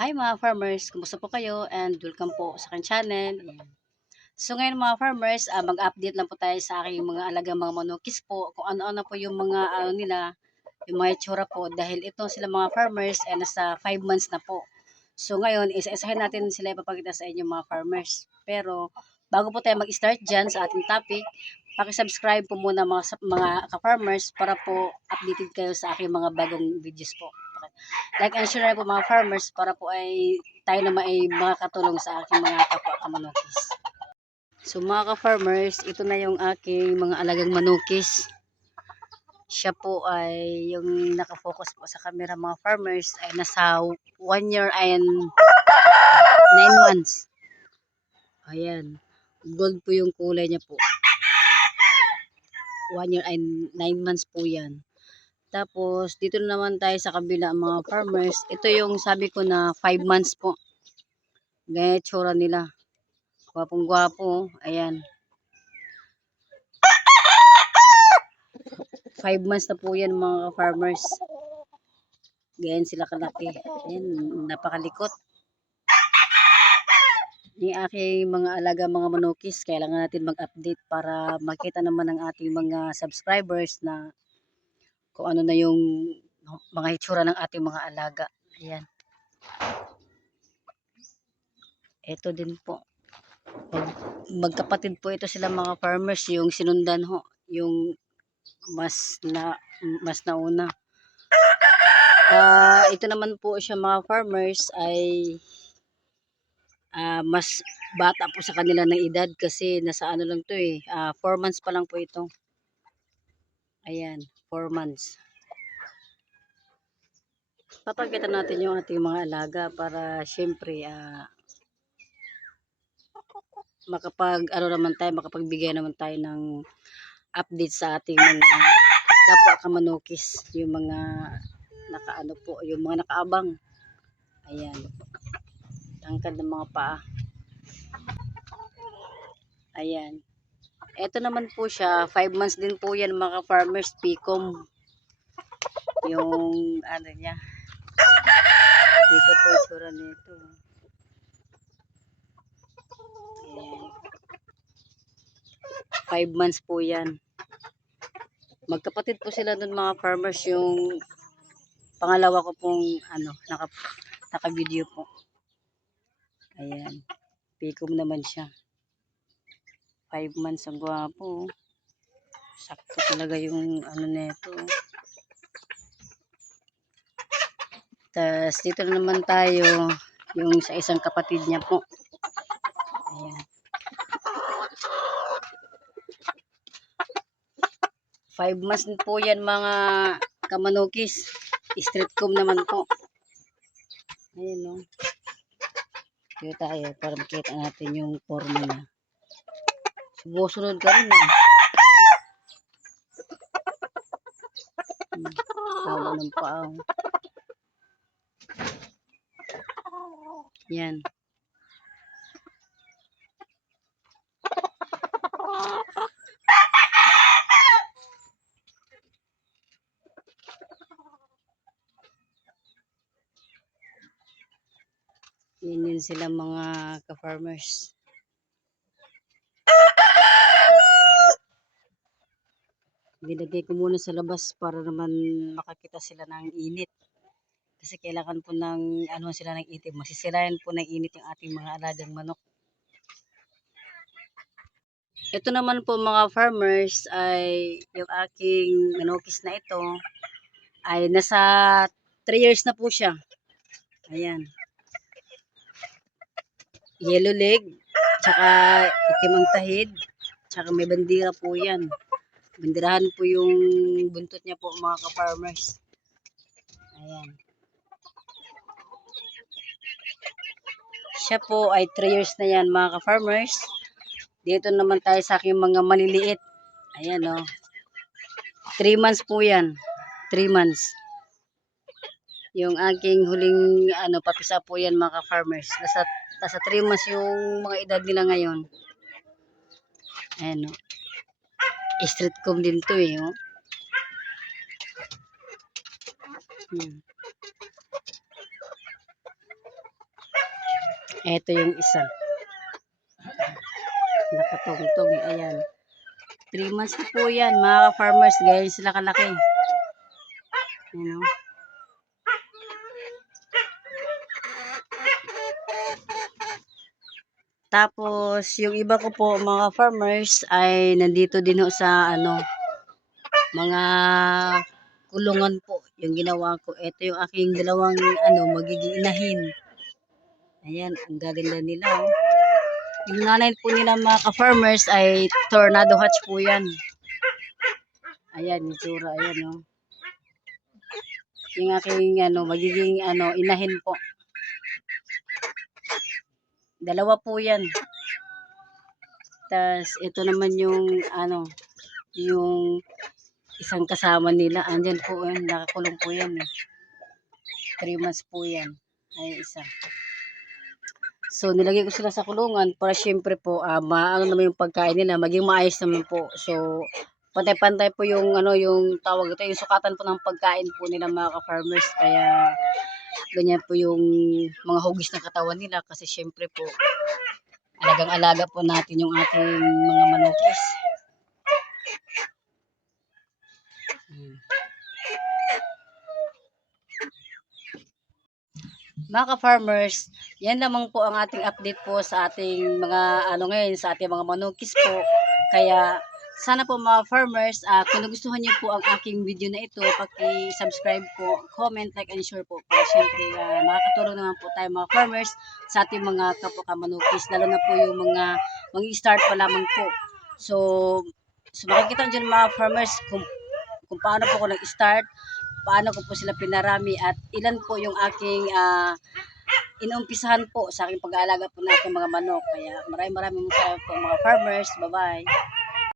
Hi mga farmers, kumusta po kayo and welcome po sa aking channel. Ayan. So ngayon mga farmers, mag-update lang po tayo sa aking mga alagang mga manukis po kung ano-ano po yung mga nila, yung mga itsura po dahil ito sila mga farmers ay nasa 5 months na po. So ngayon, isa-isahin natin sila ipapakita sa inyo mga farmers. Pero bago po tayo mag-start dyan sa ating topic, paki-subscribe po muna mga ka-farmers para po updated kayo sa aking mga bagong videos po. Like and share po mga farmers para po ay tayo naman ay makakatulong sa aking mga kapwa kamanukis. So mga ka-farmers, ito na yung aking mga alagang manukis. Siya po ay yung nakafocus po sa camera mga farmers ay nasa 1 year and 9 months. Ayan. Gold po yung kulay niya po. 1 year and 9 months po yan. Tapos, dito naman tayo sa kabila mga farmers. Ito yung sabi ko na 5 months po. Ganyan tsura nila. Gwapong gwapo. Ayan. 5 months na po yan mga farmers. Ganyan sila kalaki. Ayan, napakalikot. Yung aking mga alaga mga manukis, kailangan natin mag-update para makita naman ng ating mga subscribers na kung ano na yung mga hitsura ng ating mga alaga. Ayan. Ito din po. Magkapatid po ito sila mga farmers, yung sinundan ho, yung mas nauna. Ito naman po siya mga farmers ay mas bata po sa kanila ng edad kasi nasa ano lang to 4 months pa lang po ito. Ayan, 4 months. Papakita natin yung ating mga alaga para syempre makapagbigay naman tayo ng update sa ating mga kapwa kamanukis, yung mga nakaano po, yung mga nakaabang. Ayan. Tangkad ng mga paa. Ayan. Ito naman po siya, 5 months din po yan mga farmers, Picom. Yung ano niya. Dito po yung tsura nito. Ayan. 5 months po yan. Magkapatid po sila dun mga farmers, yung pangalawa ko pong naka-video po. Ayan. Picom naman siya. 5 months, ang gwapo. Sakto talaga yung ano nito. Tas dito na naman tayo yung sa isang kapatid niya po. Ayan. 5 months po yan mga kamanukis. Street comb naman po. Ayan no. Dito tayo para makita natin yung forma niya. Sumusunod ka rin Tawag ng paa. Yan. Yan din sila mga ka-farmers. Nilagay ko muna sa labas para naman makakita sila ng init. Kasi kailangan po ng sila ng itim. Masisirayan po ng init yung ating mga alagang manok. Ito naman po mga farmers ay yung aking manukis na ito ay nasa 3 years na po siya. Ayan. Yellow leg, tsaka itim ang tahid, tsaka may bandira po yan. Bandirahan po yung buntot niya po mga ka-farmers. Ayan. Siya po ay 3 years na yan mga ka-farmers. Dito naman tayo sa aking mga maliliit. Ayan o. 3 months po yan. 3 months. Yung aking huling papisa po yan mga ka-farmers. Nasa 3 months yung mga edad nila ngayon. Ayan o. Street comb din to oh. Ito yung isa. Nakatungtong. Ayan. 3 months na po yan, mga farmers. Ganyan sila kalaki. You know? Tapos, yung iba ko po, mga farmers, ay nandito din ho sa, mga kulungan po. Yung ginawa ko. Ito yung aking dalawang, magiging inahin. Ayan, ang gaganda nila, oh. Yung nanay po nila mga ka-farmers ay tornado hatch po yan. Ayan, yung tsura, ayan, oh. Yung aking, magiging, inahin po. Dalawa po yan. Tas ito naman yung, yung isang kasama nila. Andyan po, nakakulong po yan, eh. 3 months po yan. Ay, isa. So, nilagay ko sila sa kulungan para syempre po, maano naman yung pagkain nila, maging maayos naman po. So, pantay-pantay po yung, yung tawag ito, yung sukatan po ng pagkain po nila mga ka-farmers. Kaya, ganyan po yung mga hugis ng katawan nila kasi syempre po, alagang-alaga po natin yung ating mga manokis. Mga ka-farmers, yan lamang po ang ating update po sa ating mga ngayon, sa ating mga manukis po. Kaya sana po mga farmers, kung nagustuhan niyo po ang aking video na ito, paki-subscribe po, comment, like, and share po. Para syempre makakatulong naman po tayo mga farmers sa ating mga kapwa manukis, lalo na po yung mga start pa lamang po. So makikita nyo dyan mga farmers kung paano po ako nag-start, paano ko po sila pinarami, at ilan po yung aking inumpisahan po sa aking pag-aalaga po ng aking mga manok. Kaya maraming salamat po mga farmers. Bye-bye.